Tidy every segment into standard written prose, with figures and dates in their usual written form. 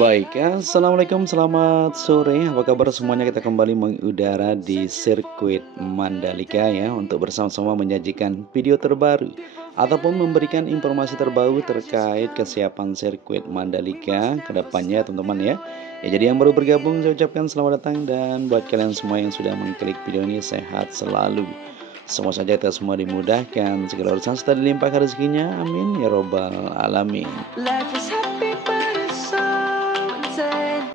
Baik, assalamualaikum, selamat sore. Apa kabar semuanya? Kita kembali mengudara di sirkuit Mandalika ya, untuk bersama-sama menyajikan video terbaru ataupun memberikan informasi terbaru terkait kesiapan sirkuit Mandalika ke depannya, teman-teman ya. Ya, jadi yang baru bergabung saya ucapkan selamat datang, dan buat kalian semua yang sudah mengklik video ini, sehat selalu. Semua saja kita semua dimudahkan, segala urusan serta dilimpahkan rezekinya. Amin ya robbal alamin.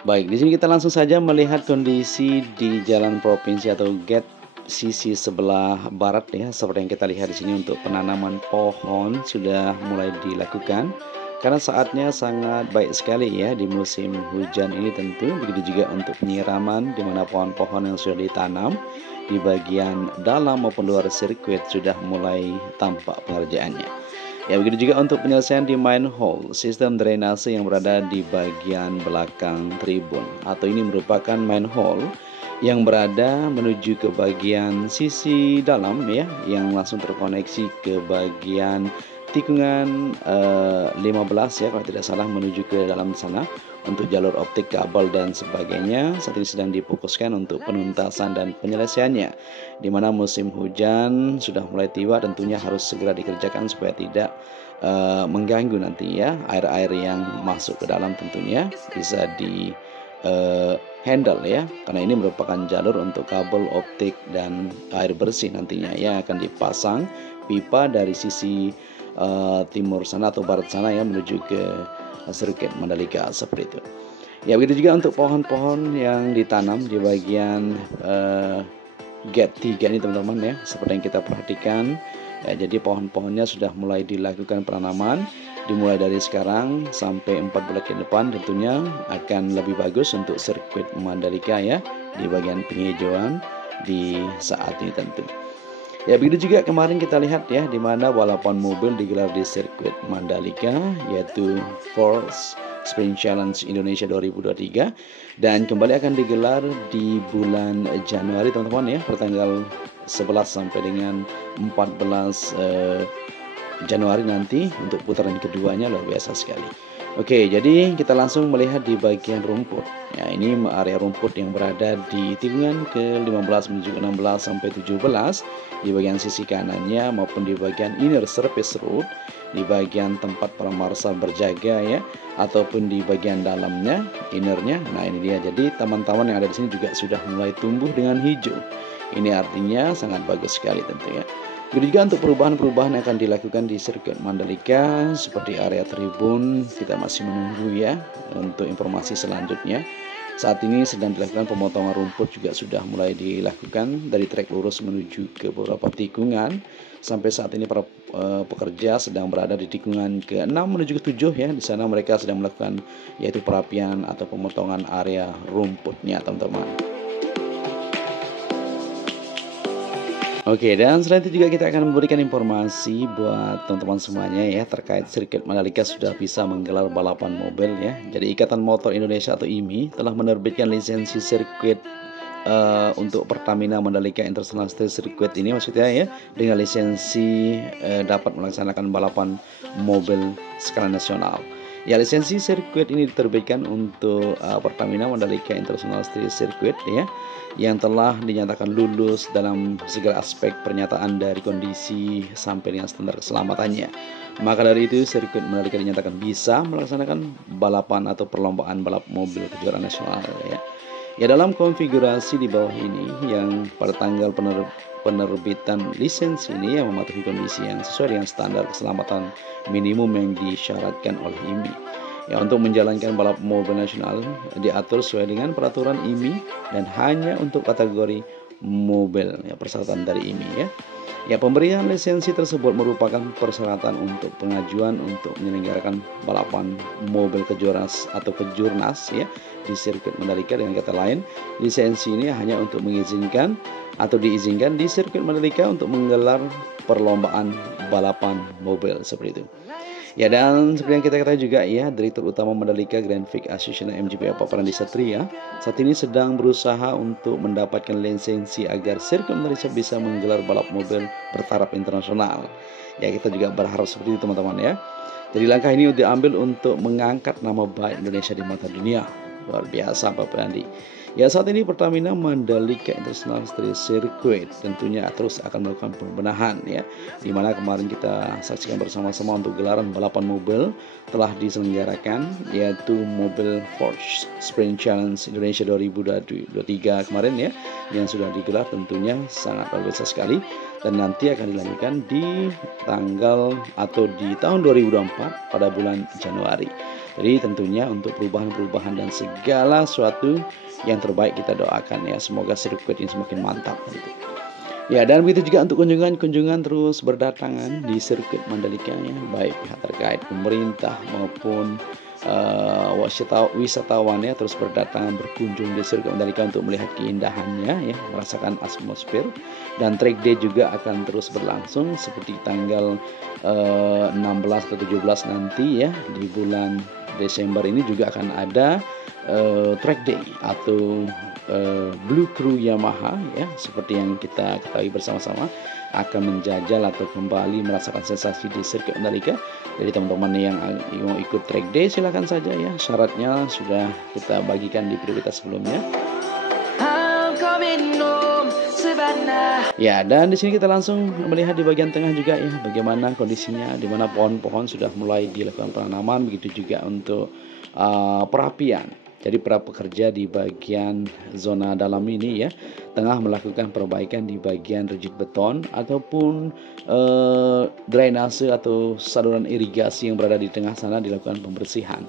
Baik, di sini kita langsung saja melihat kondisi di jalan provinsi atau gate sisi sebelah barat ya. Seperti yang kita lihat di sini, untuk penanaman pohon sudah mulai dilakukan karena saatnya sangat baik sekali ya di musim hujan ini tentu. Begitu juga untuk penyiraman, di mana pohon-pohon yang sudah ditanam di bagian dalam maupun luar sirkuit sudah mulai tampak pengerjaannya. Ya, begitu juga untuk penyelesaian di manhole, sistem drainase yang berada di bagian belakang tribun, atau ini merupakan manhole yang berada menuju ke bagian sisi dalam ya, yang langsung terkoneksi ke bagian tikungan 15 ya, kalau tidak salah, menuju ke dalam sana untuk jalur optik, kabel dan sebagainya. Saat ini sedang difokuskan untuk penuntasan dan penyelesaiannya, di mana musim hujan sudah mulai tiba, tentunya harus segera dikerjakan supaya tidak mengganggu nanti ya, air-air yang masuk ke dalam tentunya bisa di handle ya, karena ini merupakan jalur untuk kabel optik dan air bersih nantinya yang akan dipasang pipa dari sisi timur sana atau barat sana ya, menuju ke sirkuit Mandalika seperti itu. Ya, begitu juga untuk pohon-pohon yang ditanam di bagian gate 3 ini teman-teman ya, seperti yang kita perhatikan ya. Jadi pohon-pohonnya sudah mulai dilakukan penanaman, dimulai dari sekarang sampai 4 bulan ke depan, tentunya akan lebih bagus untuk sirkuit Mandalika ya, di bagian penghijauan di saat ini tentu. Ya, begitu juga kemarin kita lihat ya, di mana balapan mobil digelar di sirkuit Mandalika, yaitu Force Spring Challenge Indonesia 2023, dan kembali akan digelar di bulan Januari teman-teman ya, pertanggal 11 sampai dengan 14 Januari nanti untuk putaran keduanya. Luar biasa sekali. Oke, jadi kita langsung melihat di bagian rumput. Ya, ini area rumput yang berada di tikungan ke-15 menuju ke-16 sampai 17 di bagian sisi kanannya, maupun di bagian inner surface road, di bagian tempat para marshal berjaga ya, ataupun di bagian dalamnya, innernya. Nah, ini dia. Jadi taman-taman yang ada di sini juga sudah mulai tumbuh dengan hijau. Ini artinya sangat bagus sekali tentunya. Begitu juga untuk perubahan-perubahan yang akan dilakukan di sirkuit Mandalika, seperti area tribun, kita masih menunggu ya untuk informasi selanjutnya. Saat ini sedang dilakukan pemotongan rumput, juga sudah mulai dilakukan dari trek lurus menuju ke beberapa tikungan. Sampai saat ini para pekerja sedang berada di tikungan ke-6 menuju ke-7 ya. Di sana mereka sedang melakukan yaitu perapian atau pemotongan area rumputnya, teman-teman. Oke, dan selain itu juga kita akan memberikan informasi buat teman-teman semuanya ya, terkait sirkuit Mandalika sudah bisa menggelar balapan mobil ya. Jadi Ikatan Motor Indonesia atau IMI telah menerbitkan lisensi sirkuit untuk Pertamina Mandalika International Street Circuit ini, maksudnya ya, dengan lisensi dapat melaksanakan balapan mobil skala nasional. Ya, lisensi sirkuit ini diterbitkan untuk Pertamina Mandalika International Street Circuit ya, yang telah dinyatakan lulus dalam segala aspek pernyataan dari kondisi sampai dengan standar keselamatannya. Maka dari itu, sirkuit Mandalika dinyatakan bisa melaksanakan balapan atau perlombaan balap mobil kejuaraan nasional ya. Ya, dalam konfigurasi di bawah ini, yang pada tanggal penerbitan lisensi ini yang mematuhi kondisi yang sesuai dengan standar keselamatan minimum yang disyaratkan oleh IMI. Ya, untuk menjalankan balap mobil nasional diatur sesuai dengan peraturan IMI dan hanya untuk kategori mobil ya, persyaratan dari IMI ya. Ya, pemberian lisensi tersebut merupakan persyaratan untuk pengajuan untuk menyelenggarakan balapan mobil kejuaraan atau kejurnas ya di sirkuit Mandalika. Dengan kata lain, lisensi ini hanya untuk mengizinkan atau diizinkan di sirkuit Mandalika untuk menggelar perlombaan balapan mobil seperti itu. Ya, dan seperti yang kita ketahui juga ya, Direktur Utama Mandalika Grand Prix Association MGP Pak Parandi Satria saat ini sedang berusaha untuk mendapatkan lisensi agar sirkuit Mandalika bisa menggelar balap mobil bertaraf internasional. Ya, kita juga berharap seperti itu teman-teman ya. Jadi langkah ini diambil untuk mengangkat nama baik Indonesia di mata dunia. Luar biasa Bapak Andi. Ya, saat ini Pertamina Mandalika International Street Circuit tentunya terus akan melakukan pembenahan ya. Di mana kemarin kita saksikan bersama-sama untuk gelaran balapan mobil telah diselenggarakan, yaitu Mobil Force Sprint Challenge Indonesia 2023 kemarin ya, yang sudah digelar tentunya sangat luar biasa sekali, dan nanti akan dilanjutkan di tanggal atau di tahun 2024 pada bulan Januari. Jadi tentunya untuk perubahan-perubahan dan segala sesuatu yang terbaik kita doakan ya, semoga sirkuit ini semakin mantap gitu. Ya, dan begitu juga untuk kunjungan terus berdatangan di sirkuit Mandalika ya, baik pihak terkait pemerintah maupun wisatawan ya, terus berdatangan berkunjung di sirkuit Mandalika untuk melihat keindahannya ya, merasakan atmosfer. Dan track day juga akan terus berlangsung seperti tanggal 16 ke 17 nanti ya, di bulan Desember ini juga akan ada track day atau Blue Crew Yamaha ya, seperti yang kita ketahui bersama-sama akan menjajal atau kembali merasakan sensasi di sirkuit Mandalika. Jadi teman-teman yang mau ikut track day silakan saja ya, syaratnya sudah kita bagikan di prioritas sebelumnya. Ya, dan di sini kita langsung melihat di bagian tengah juga ya, bagaimana kondisinya, di mana pohon-pohon sudah mulai dilakukan penanaman, begitu juga untuk perapian. Jadi para pekerja di bagian zona dalam ini ya, tengah melakukan perbaikan di bagian rigid beton ataupun drainase atau saluran irigasi yang berada di tengah sana dilakukan pembersihan.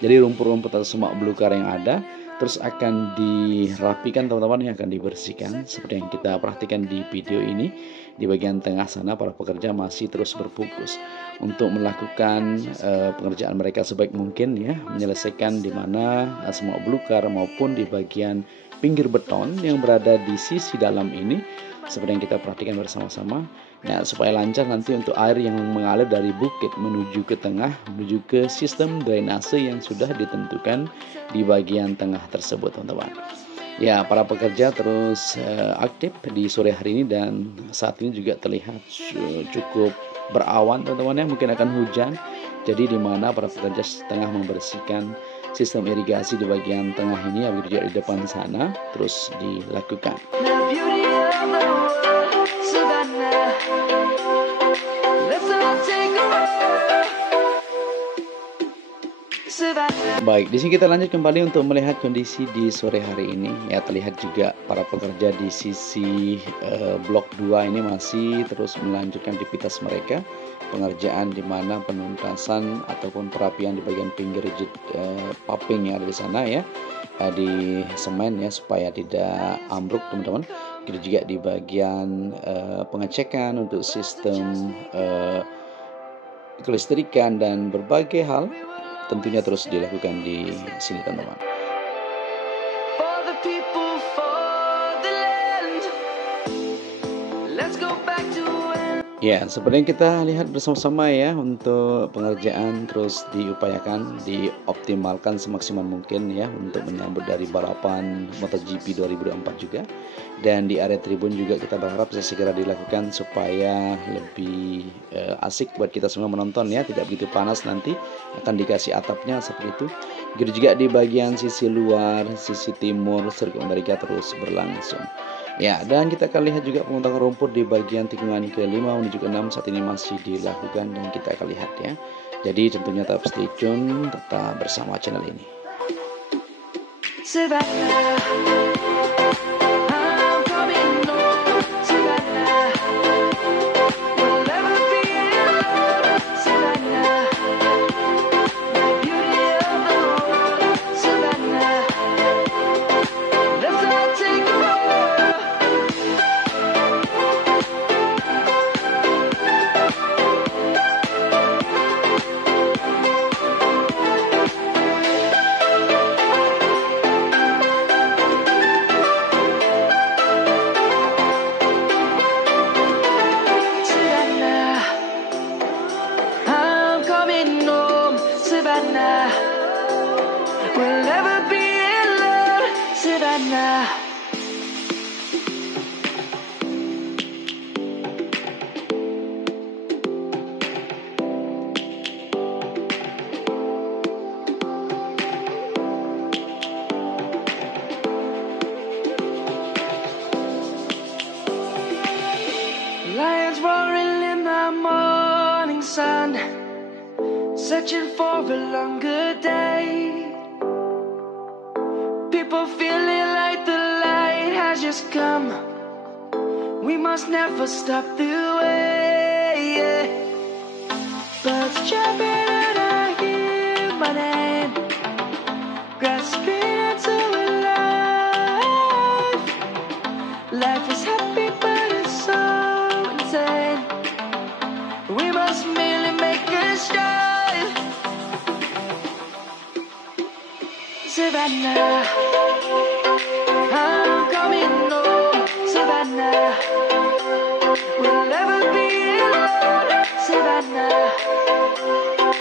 Jadi rumput-rumput atau semak belukar yang ada terus akan dirapikan teman-teman, yang akan dibersihkan seperti yang kita perhatikan di video ini. Di bagian tengah sana para pekerja masih terus berfokus untuk melakukan pengerjaan mereka sebaik mungkin ya, menyelesaikan di mana semak belukar maupun di bagian pinggir beton yang berada di sisi dalam ini seperti yang kita perhatikan bersama-sama. Nah, supaya lancar nanti untuk air yang mengalir dari bukit menuju ke tengah, menuju ke sistem drainase yang sudah ditentukan di bagian tengah tersebut teman-teman. Ya, para pekerja terus aktif di sore hari ini, dan saat ini juga terlihat cukup berawan teman-teman ya, mungkin akan hujan. Jadi di mana para pekerja tengah membersihkan sistem irigasi di bagian tengah ini, yang juga di depan sana terus dilakukan. Baik, di sini kita lanjut kembali untuk melihat kondisi di sore hari ini. Ya, terlihat juga para pekerja di sisi blok 2 ini masih terus melanjutkan aktivitas mereka. Pengerjaan di mana penuntasan ataupun perapian di bagian pinggir rigid paving yang ada di sana ya, di semen ya, supaya tidak ambruk teman-teman. Kita juga di bagian pengecekan untuk sistem kelistrikan dan berbagai hal tentunya terus dilakukan di sini teman-teman. Ya, seperti yang kita lihat bersama-sama ya, untuk pengerjaan terus diupayakan, dioptimalkan semaksimal mungkin ya, untuk menyambut dari balapan MotoGP 2024 juga. Dan di area tribun juga kita berharap bisa segera dilakukan supaya lebih asik buat kita semua menonton ya, tidak begitu panas, nanti akan dikasih atapnya seperti itu. Begitu juga di bagian sisi luar, sisi timur sirkuit Mandalika terus berlangsung. Ya, dan kita akan lihat juga pemotongan rumput di bagian tikungan ke-5 menuju ke-6 saat ini masih dilakukan, dan kita akan lihat ya. Jadi tentunya tetap stay tune, tetap bersama channel ini. searching for a longer day. People feeling like the light has just come. We must never stop the way. Birds jumping and I hear my name, grasping into a life. Life is happy but it's so insane. We must merely make a start. Savannah, I'm coming home. Savannah, we'll never be alone. Savannah,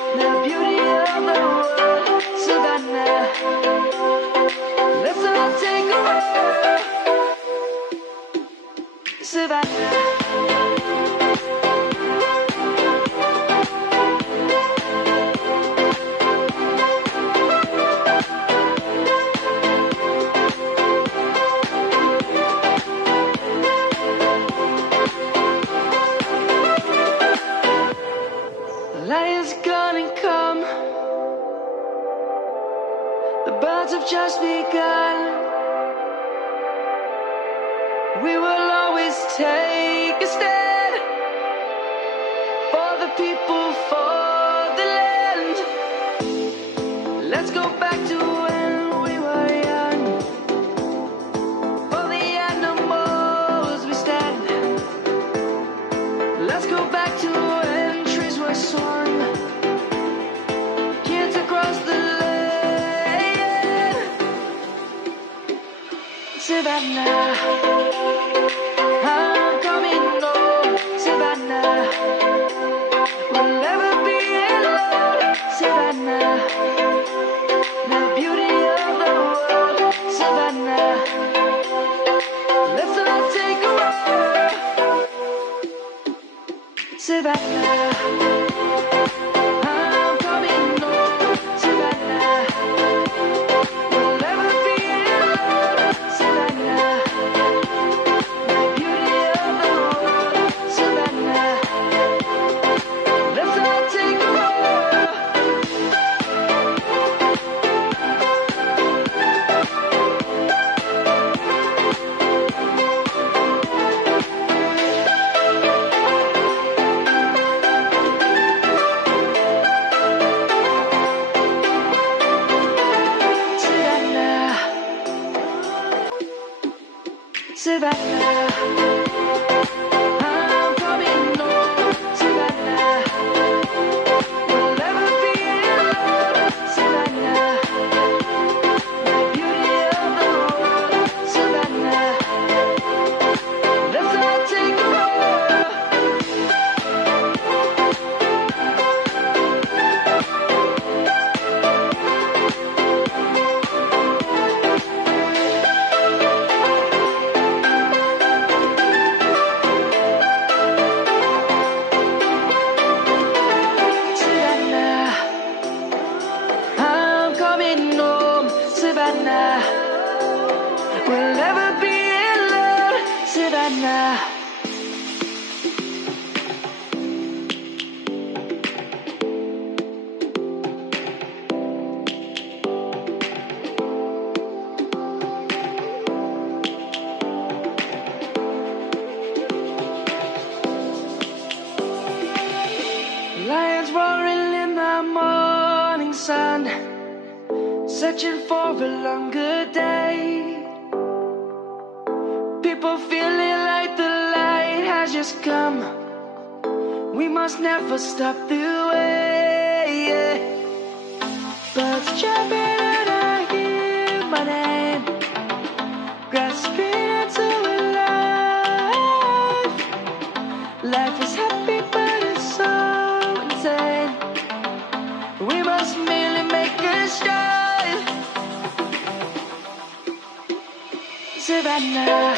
the beauty of the world. Savannah, let's all take a walk. Savannah. Lion's gonna come. The birds have just begun. We will always take a stand for the people, for the land. Let's go back to when we were young. For the animals we stand. Let's go back to when trees were swung. Kids across the land. Savannah, I'm coming home. Savannah, we'll never be alone. Savannah, the beauty of the world. Savannah, let's all take a walk. Savannah, I'm coming home. Savannah, we'll never be alone. Savannah, the beauty of the world. Savannah, let's all take a walk. Savannah, I'm coming home. Savannah, we'll never be alone. Savannah, the beauty of the world. Savannah, let's all take a walk. Savannah, we'll never be alone. Savannah. Lions roaring in the morning sun, searching for a longer day. People feeling like the light has just come. We must never stop the way. Birds jumping and I hear my name, grasping into a life. Life is happy but it's so insane. We must merely make a start. Savannah.